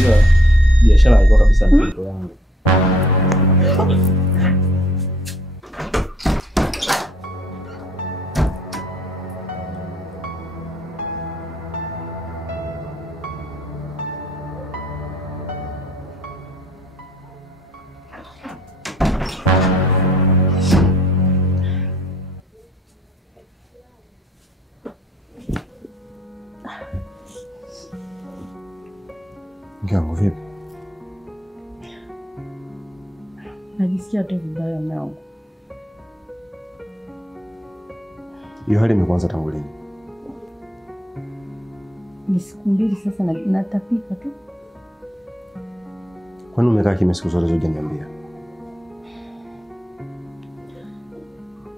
unajua biashara haiko kabisa ndoto yangu. Ngangu vipi? Najisikia tu vibaya mwanangu. Hiyo hali imekuanza tangu lini? Ni siku mbili sasa natapika tu. Kwani umekaa kimya siku zote hujaniambia?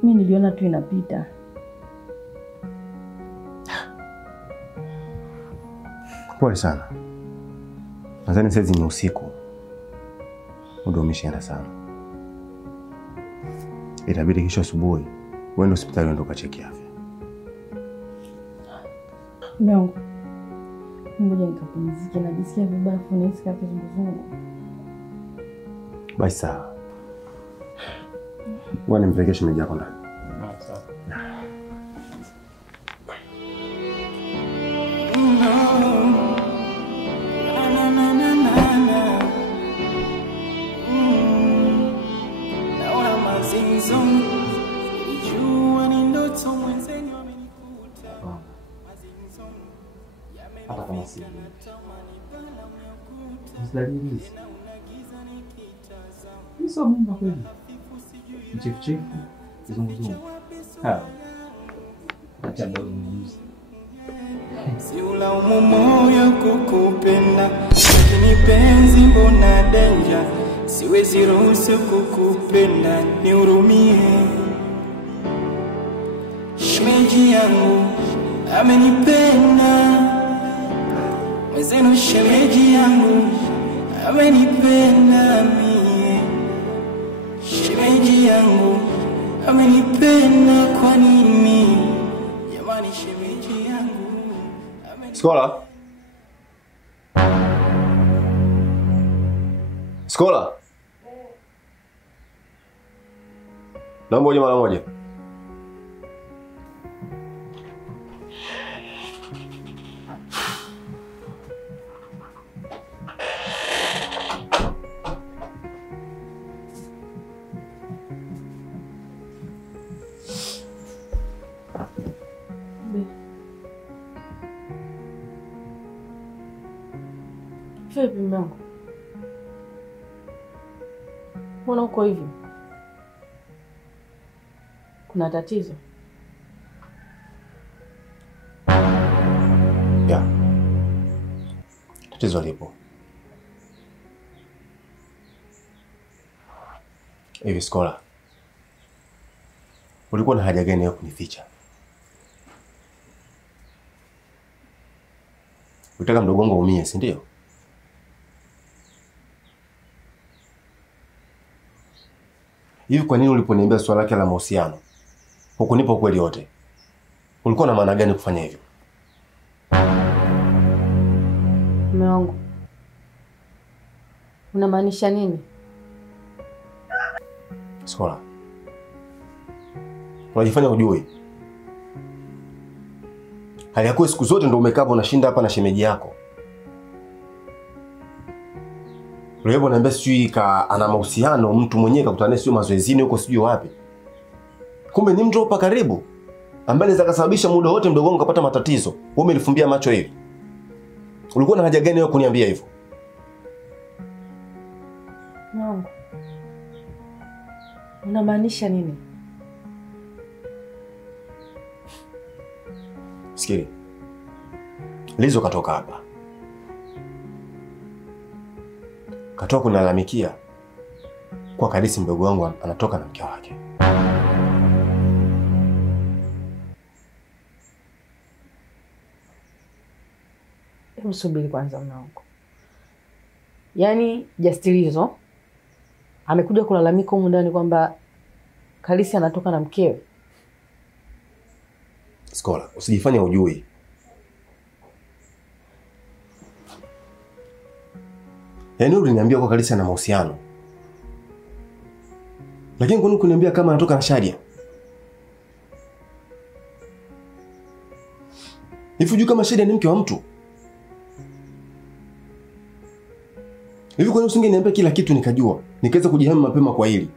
Mimi niliona tu inapita. Pole sana. Nadhani sasa ni usiku. Muda umeshaenda sana. Itabidi kesho asubuhi uende hospitali uende ukacheki afya. Mwanangu. Ngoja nikapumzike, najisikia vibaya funesi kama kizunguzungu. Basi sawa. Wewe nimpeleke shemeji yako ndani. Sawa. Hata kama si msidalili. Hizo mimba kweli. Mchefuchefu, kizunguzungu. Acha ndio mnunuzi. Si ulaumu moyo kukupenda, lakini penzi mbona danger. Siwezi ruhusu kukupenda, nihurumie. Shemeji yangu amenipenda, mwenzenu shemeji yangu amenipenda mie. Shemeji yangu amenipenda kwa nini? Jamani shemeji yangu Skola. Skola. Naomba uje mara moja. Vipi mwanangu? Mbona uko hivi? Kuna tatizo? Ya. Tatizo lipo. Hivi Skola. Ulikuwa na haja gani ya kunificha? Unataka mdogo wangu aumie, si ndio? Hivi kwa nini uliponiambia swala lake la mahusiano hukunipa ukweli wote? Ulikuwa na maana gani kufanya hivyo? Mume wangu. Unamaanisha nini? Skola. Unajifanya hujui. Hali yako siku zote ndio umekaa hapo unashinda hapa na shemeji yako. Leo naambia sijui ana mahusiano mtu mwenyewe kakutana sio mazoezini huko sijui wapi. Kumbe ni mtu hapa karibu ambaye anaweza kusababisha muda wote mdogo wangu kapata matatizo. Wewe umelifumbia macho hivi. Ulikuwa na haja gani wewe kuniambia hivyo? Mungu. Unamaanisha nini? Sikiri. Lizo katoka hapa. Katoka kunalalamikia kwa Kalisi mdogo wangu anatoka na mke wake. Msubiri kwanza mwanangu. Yaani Justilizo amekuja kulalamika huko ndani kwamba Kalisi anatoka na mkewe. Skola, usijifanye hujui. Yaani uliniambia kwa Kalisa na mahusiano. Lakini kwa nini kuniambia kama anatoka na Shadia? Hivi juu kama Shadia ni mke wa mtu? Hivi kwa nini usingeniambia kila kitu nikajua? Nikaweza kujihami mapema kwa hili.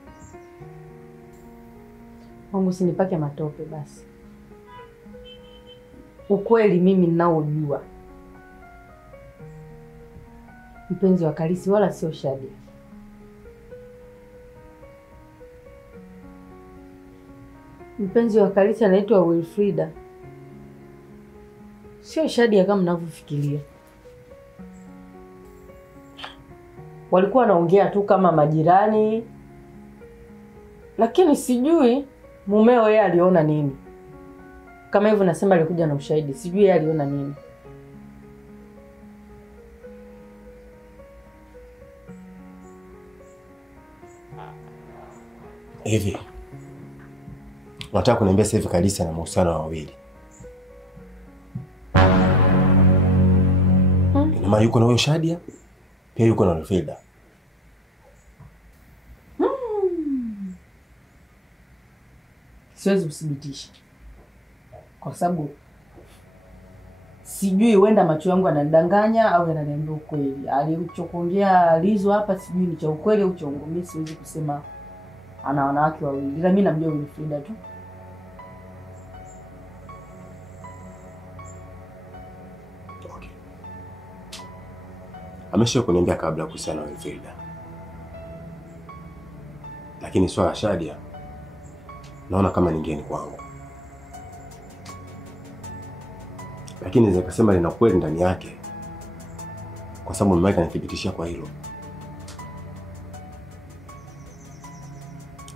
Mungu usinipake matope basi. Ukweli mimi ninaojua. Mpenzi wa Kalisi wala sio Shadia. Mpenzi wa Kalisi anaitwa Wilfrida. Sio Shadia kama mnavyofikiria. Walikuwa wanaongea tu kama majirani. Lakini sijui mumeo yeye aliona nini. Kama hivyo nasema alikuja na ushahidi, sijui yeye aliona nini. Hivi. Unataka kuniambia sasa hivi Kalisa na mahusiano wa wawili? Ina maana yuko na huyo Shadia, pia yuko na Wilfrida. Siwezi kudhibitisha. Kwa sababu sijui huenda macho yangu yanadanganya au yananiambia ukweli. Alichokuongea Lizo hapa sijui ni cha ukweli au cha uongo. Mimi siwezi kusema ana wanawake wawili. Ila mimi namjua Wilfrida tu. Okay. Amesha kuniambia kabla kuhusiana na Wilfrida. Lakini swala Shadia naona kama ningeni kwangu. Lakini naweza kusema lina kweli ndani yake. Kwa sababu mama yake anithibitishia kwa hilo.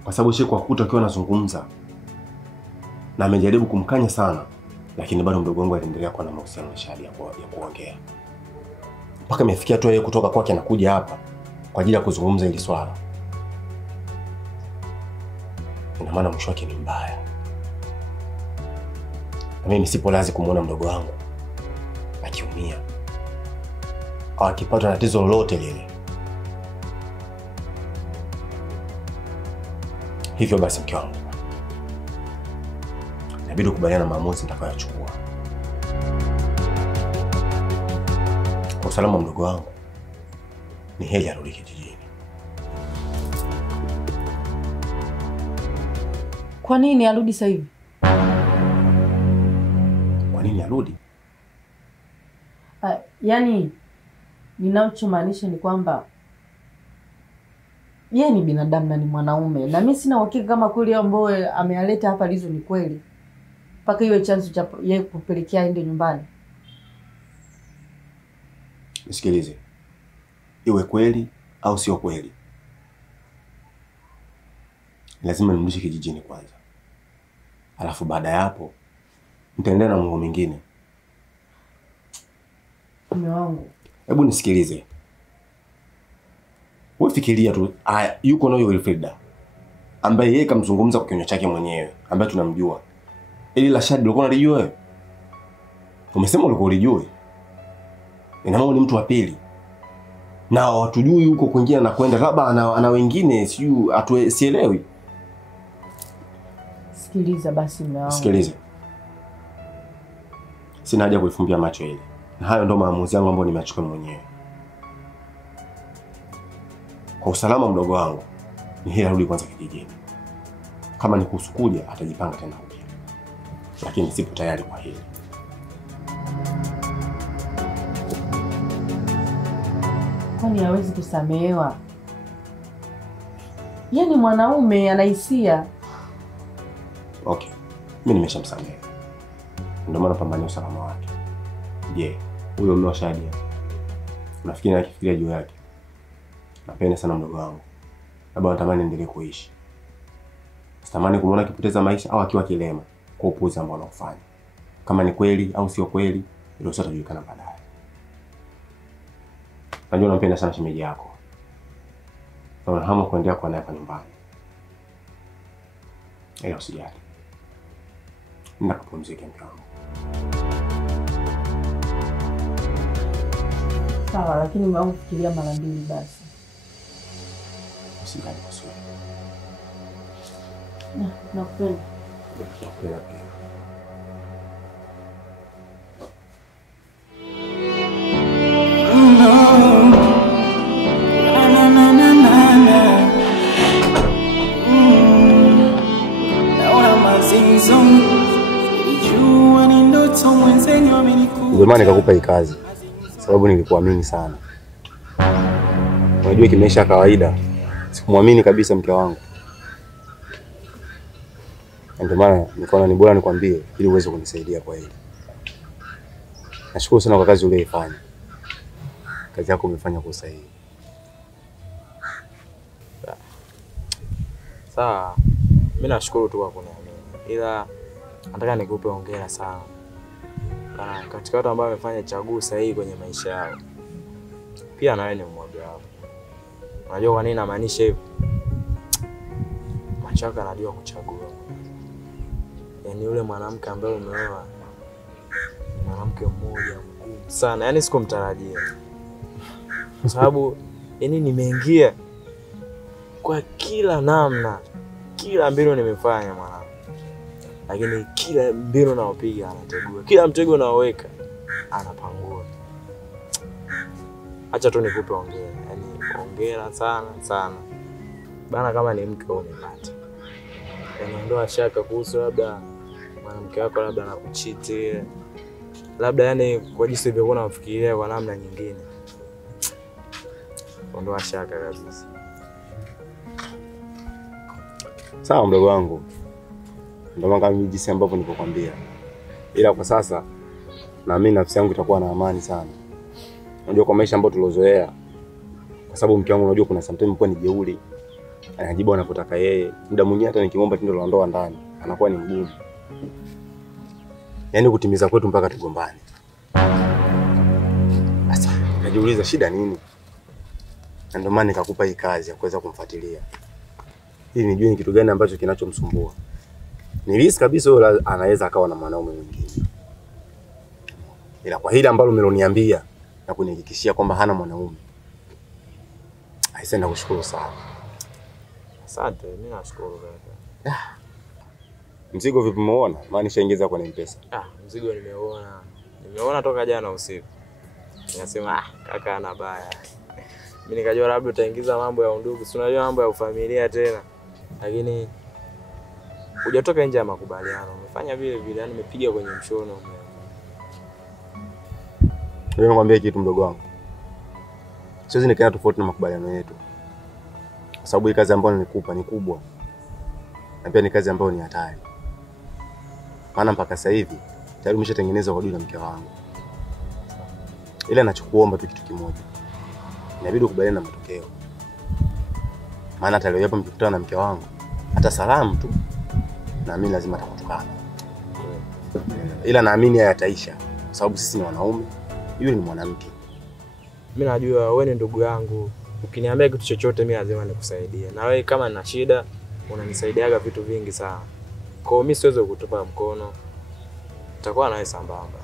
Kwa sababu sheku akuta akiwa anazungumza na amejaribu kumkanya sana, lakini bado mdogo wangu aliendelea kuwa na mahusiano na Shadia ya kuongea. Mpaka imefikia tu yeye kutoka kwake anakuja hapa kwa ajili ya kuzungumza hili swala. Ina maana mwisho wake ni mbaya. Na mimi sipo lazi kumuona mdogo wangu akiumia au akipata tatizo lolote lile. Hivyo basi mke wangu, inabidi kubaliana na maamuzi nitakayochukua. Kwa usalama wa mdogo wangu, ni heri arudi kijijini. Kwa nini arudi sasa hivi? Kwa nini arudi? Yaani ninachomaanisha ni kwamba yeye ni binadamu na ni mwanaume. Na mimi sina uhakika kama kweli ambaye amealeta hapa Lizo ni kweli. Mpaka iwe chanzo cha yeye kupelekea aende nyumbani. Nisikilize. Iwe kweli au sio kweli, lazima nimrudishe kijijini kwanza. Alafu baada ya hapo nitaendelea na mambo mengine. Mume wangu, hebu nisikilize. Wewe fikiria tu, yuko na huyo Wilfrida ambaye yeye kamzungumza kwa kinywa chake mwenyewe, ambaye tunamjua. Ili la Shadia ulikuwa unalijua wewe? Umesema ulikuwa ulijua. Ina maana ni mtu wa pili. Na watujui huko kwingine na kwenda, labda ana wengine sijui sielewi. Sikiliza basi mume wangu. Sikilize. Sina haja kuifumbia macho ile. Na hayo ndo maamuzi yangu ambayo nimeachukua mwenyewe. Kwa usalama mdogo wangu, ni heri arudi kwanza kijijini. Kama ni kuhusu kuja, atajipanga tena upya. Lakini sipo tayari kwa hili. Kwani hawezi kusamehewa? Yeye ni mwanaume, ana hisia. Okay. Mimi nimeshamsamehe. Ndio maana napambania usalama wake. Je, huyo mume wa Shadia, unafikiri anakifikiria juu yake? Napenda sana mdogo wangu. Labda natamani endelee kuishi. Sitamani kumuona akipoteza maisha au akiwa kilema kwa upuuzi ambao anaufanya. Kama ni kweli au sio kweli, ndio sasa tutajulikana baadaye. Najua unampenda sana shemeji yako. Na unahamu kuendelea kuwa naye hapa nyumbani. Ila usijali. Nenda kupumzika mke wangu. Sawa, lakini mwanangu fikiria mara mbili basi. Usikali kusudi. Nakupenda. Nakupenda pia. Ndio maana nikakupa hii kazi. Sababu nilikuamini sana. Unajua kimaisha kawaida. Sikumwamini kabisa mke wangu. Ndio maana nikaona ni bora nikwambie ili uweze kunisaidia kwa hili. Nashukuru sana kwa kazi uliyoifanya. Kazi yako umefanya kwa usahihi. Sawa. Mimi nashukuru tu kwa kuniamini. Ila nataka nikupe hongera sana. Katika watu ambao wamefanya chaguo sahihi kwenye maisha yao. Pia na wewe ni mmoja wao. Unajua kwa nini namaanisha hivyo? Machaka anajua kuchagua. Yaani yule mwanamke ambaye umeoa mwanamke mmoja mgumu sana. Yaani sikumtarajia. Kwa sababu yaani nimeingia kwa kila namna, kila mbinu nimefanya mwanangu. Lakini kila mbinu naopiga anategua. Kila mtego naoweka anapangua. Acha tu nikupe hongera. Yaani hongera sana sana. Bana kama ni mke umepata. Yaani ondoa shaka kuhusu labda mwanamke wako labda anakuchiti. Labda yani kwa jinsi ulivyokuwa unafikiria kwa namna nyingine. Ondoa shaka kabisa. Sawa mdogo wangu. Ndio maana kama jinsi ambavyo nilikwambia. Ila kwa sasa naamini nafsi yangu itakuwa na amani sana. Unajua kwa maisha ambayo tulozoea. Kwa sababu mke wangu unajua kuna sometimes kwa ni jeuri. Anajibu anapotaka yeye. Muda mwingine hata nikimwomba tendo la ndoa ndani, anakuwa ni mgumu. Yaani kutimiza kwetu mpaka tugombane. Sasa najiuliza shida nini? Na ndio maana nikakupa hii kazi ya kuweza kumfuatilia. Ili nijue ni kitu gani ambacho kinachomsumbua. Nilihisi kabisa yule anaweza akawa na mwanaume mwingine. Ila kwa hili ambalo umeloniambia na kunihakikishia kwamba hana mwanaume. Aisee nakushukuru sana. Asante, mimi nashukuru kaka. Mzigo vipi umeona? Maana nishaingiza kwenye M-Pesa. Mzigo nimeona. Nimeona toka jana usiku. Nikasema kaka ana baya. Mimi nikajua labda utaingiza mambo ya undugu, si unajua mambo ya ufamilia tena. Lakini hujatoka nje ya makubaliano. Umefanya vile vile, yani nimepiga kwenye mshono. Ndio nakwambia kitu mdogo wangu. Siwezi nikaenda tofauti na makubaliano yetu. Kwa sababu hii kazi ambayo nilikupa ni kubwa. Na pia ni kazi ambayo ni hatari. Maana mpaka sasa hivi tayari umeshatengeneza kwa na mke wangu. Ila ninachokuomba tu kitu kimoja. Inabidi ukubaliane na matokeo. Maana hata leo hapa mkikutana na mke wangu, hata salamu tu na mimi lazima atakutukana. Ila naamini haya yataisha kwa sababu sisi ni wanaume, yule ni mwanamke. Mimi najua wewe ni ndugu yangu. Ukiniambia kitu chochote mimi lazima nikusaidie. Na wewe kama nina shida unanisaidiaga vitu vingi sana. Kwa hiyo mimi siwezi kukutupa mkono. Nitakuwa nawe sambamba.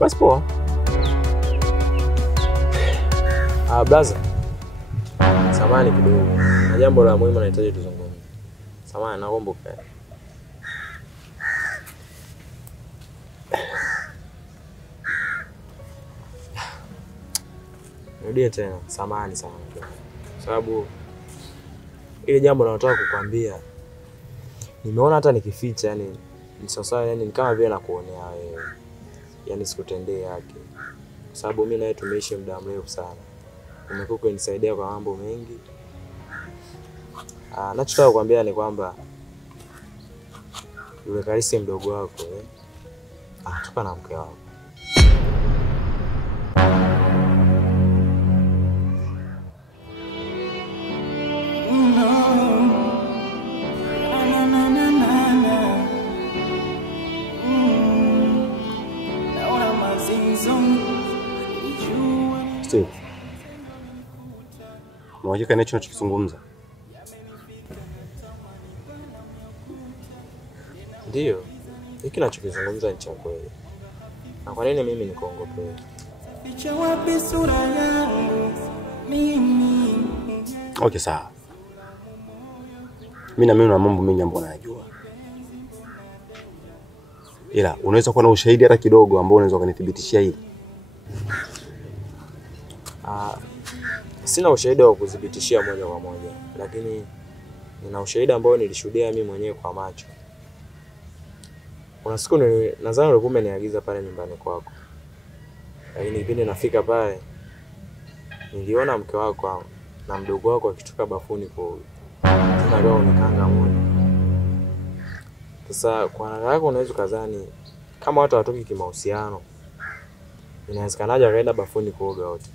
Basi poa. Brother. Samahani kidogo. Na jambo la muhimu nahitaji tuzungumze. Samahani naomba ukae. Nirudie tena. Samahani sana. Sababu ile jambo nataka kukwambia nimeona hata nikificha yani ni sasa yani ni kama vile nakuonea wewe. Yani sikutendea haki. Kwa sababu mimi na wewe tumeishi muda mrefu sana. Umekuwa kunisaidia kwa mambo mengi. Nachotaka kukwambia ni kwamba yule Karisi mdogo wako anatoka na mke wako. Steve. Unahakika na hicho unachokizungumza? Ndio. Hiki ninachokizungumza ni cha kweli. Na kwa nini mimi nikuongopea? taficha wapi sura yangu mimi. Okay, sawa. Mimi na mimi na mambo mengi ambayo najua. Ila unaweza kuwa na ushahidi hata kidogo ambao unaweza kunithibitishia hili? Sina ushahidi wa kudhibitishia moja kwa moja, lakini nina ushahidi ambao nilishuhudia mimi mwenyewe kwa macho. Kuna siku nadhani ulikuwa umeniagiza pale nyumbani kwako. Lakini kipindi nafika pale niliona mke wako na mdogo wako akitoka bafuni kwa tena leo nikanga moja. Sasa kwa haraka yako unaweza kudhani kama watu watoki kimahusiano, inawezekanaje akaenda bafuni kuoga wote?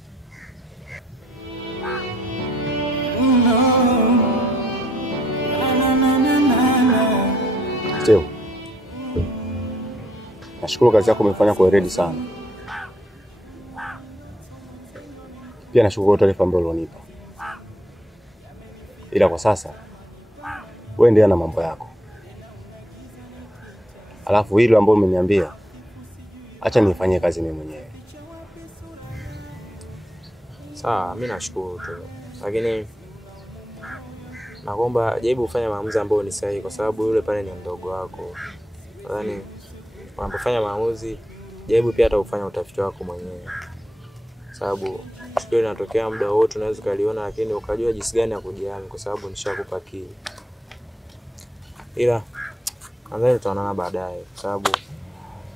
Sio. Nashukuru kazi yako umefanya kwa weledi sana. Pia nashukuru taarifa ambayo ulionipa. Ila kwa sasa wewe endelea na mambo yako. Alafu hilo ambalo umeniambia acha nifanyie kazi mimi mwenyewe. Sawa, mimi nashukuru tu. Lakini naomba jaribu ufanye maamuzi ambayo ni sahihi kwa sababu yule pale ni mdogo wako. Yaani unapofanya maamuzi jaribu pia hata ufanye utafiti wako mwenyewe. Sababu tukio linatokea muda wote unaweza kaliona lakini ukajua jinsi gani ya kujihami kwa sababu nishakupa akili. Ila nadhani tutaonana baadaye kwa sababu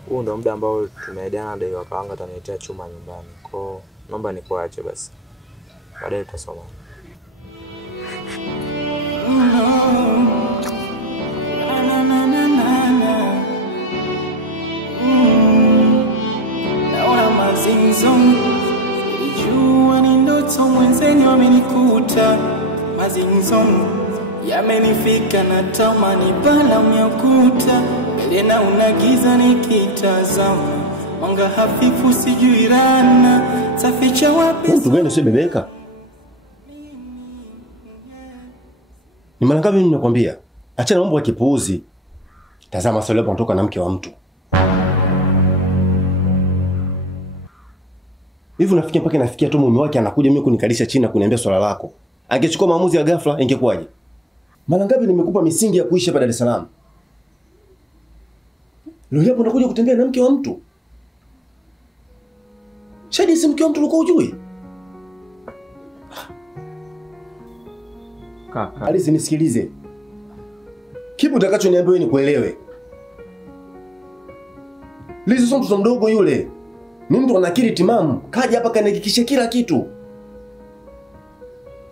huu ndio muda ambao tumeahidiana dai wakaanga ataniletea chuma nyumbani. Kwa hiyo naomba nikuache basi. Baadaye tutasoma. Naona mazinzo nilijua ni ndoto mwenzeni wamenikuta. Mazinzo yamenifika na tamani bala umekuta. Mbele na unagiza nikitazama mwanga hafifu sijui rana taficha wapi. Mtu gani usibebeka? Ni mara ngapi mimi nakwambia? Achana mambo ya kipuuzi. Tazama sasa leo anatoka na mke wa mtu. Hivi unafikia mpaka nafikia tu mume wake anakuja mimi kunikalisha chini na kuniambia swala lako. Angechukua maamuzi ya ghafla ingekuwaje? Mara ngapi nimekupa misingi ya kuishi hapa Dar es Salaam? Leo hapo unakuja kutembea na mke wa mtu. Shadi si mke wa mtu ulikuwa ujui? Kaka. Alizi nisikilize. Kipi utakachoniambia wewe nikuelewe? Lizo sio mtoto mdogo yule. Ni mtu ana akili timamu. Kaja hapa kanihakikishia kila kitu.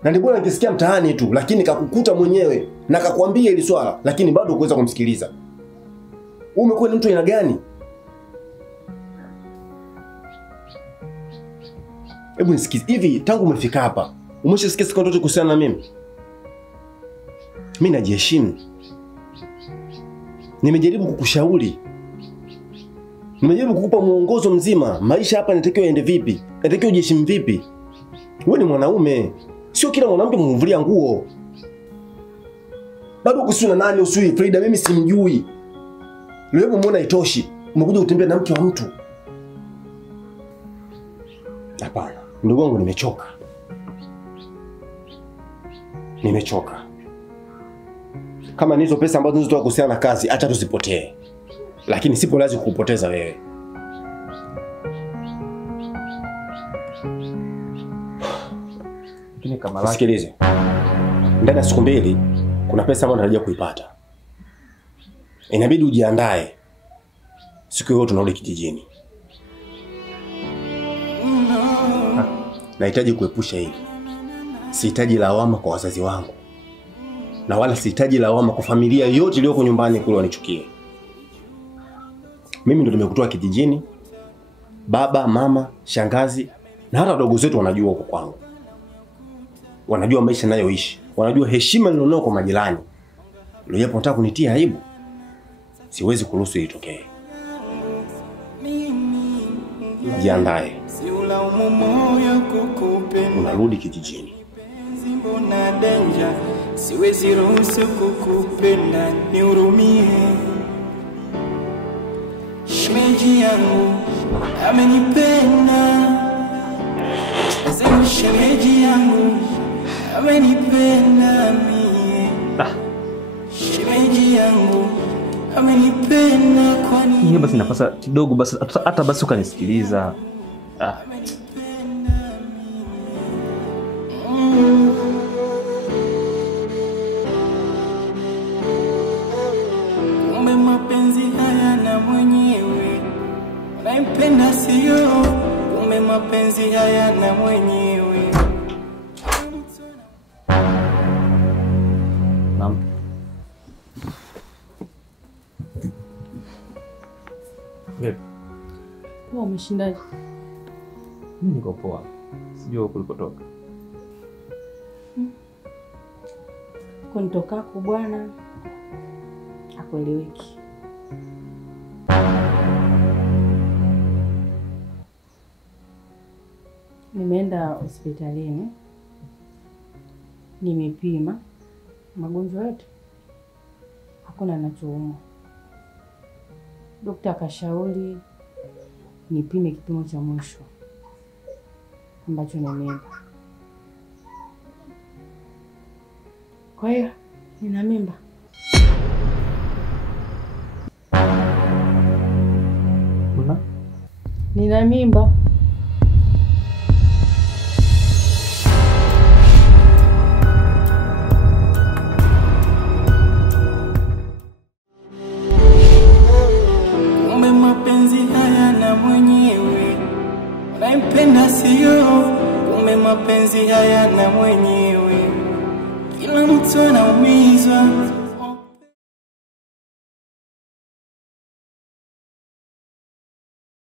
Na ndipo ningesikia mtaani tu, lakini kakukuta mwenyewe na kakwambia hili swala, lakini bado hukuweza kumsikiliza. Umekuwa ni mtu aina gani? Hebu nisikize. Hivi tangu umefika hapa, umeshasikia siku ndoto kuhusiana na mimi? Mimi najiheshimu. Nimejaribu kukushauri. Nimejaribu kukupa mwongozo mzima. Maisha hapa yanatakiwa yaende vipi? Yanatakiwa ujiheshimu vipi? Wewe ni mwanaume. Sio kila mwanamke kumvulia nguo. Bado kusuna nani usui Frida mimi simjui. Leo umeona itoshi. Umekuja kutembea na mke wa mtu. Hapana. Ndugu wangu nimechoka. Nimechoka. Kama nizo pesa ambazo nizotoa kuhusiana na kazi, acha tusipotee. Lakini sipo lazima kukupoteza wewe. Lakini kama laki. Sikilize. Ndani ya siku 2 kuna pesa ambayo natarajia kuipata. Inabidi ujiandae. Siku hiyo tunarudi kijijini. Nahitaji kuepusha hili. Sihitaji lawama kwa wazazi wangu. Na wala sihitaji lawama kwa familia yote iliyoko nyumbani kule wanichukie. Mimi ndo nimekutoa kijijini. Baba, mama, shangazi na hata wadogo zetu wanajua huko kwangu. Wanajua maisha ninayoishi. Wanajua heshima nilionao kwa majirani. Leo hapo nataka kunitia aibu. Siwezi kuruhusu itokee. Jiandae. Siulaumu moyo kukupenda. Unarudi kijijini. Mbona danger? Siwezi ruhusu kukupenda, nihurumie. Shemeji yangu amenipenda shemeji yangu amenipenda mie. Shemeji yangu amenipenda kwa nini? Hiyo basi nafasa kidogo basi hata basi ukanisikiliza. Kumbe mapenzi haya na mwenyewe nampenda sio, kumbe mapenzi haya na mwenyewe. Naam. Vipi? Poa, umeshindaje? Mimi niko poa. Sijui huko ulikotoka. Kunitokako bwana hakueleweki. Nimeenda hospitalini, nimepima magonjwa yote, hakuna ninachoumwa. Daktari akashauri nipime kipimo cha mwisho ambacho ni mimba. Kwa hiyo nina mimba. Nina mimba. Kumbe mapenzi haya na mwenyewe nampenda sio, kumbe mapenzi haya na mwenyewe. Kila mtu anaumizwa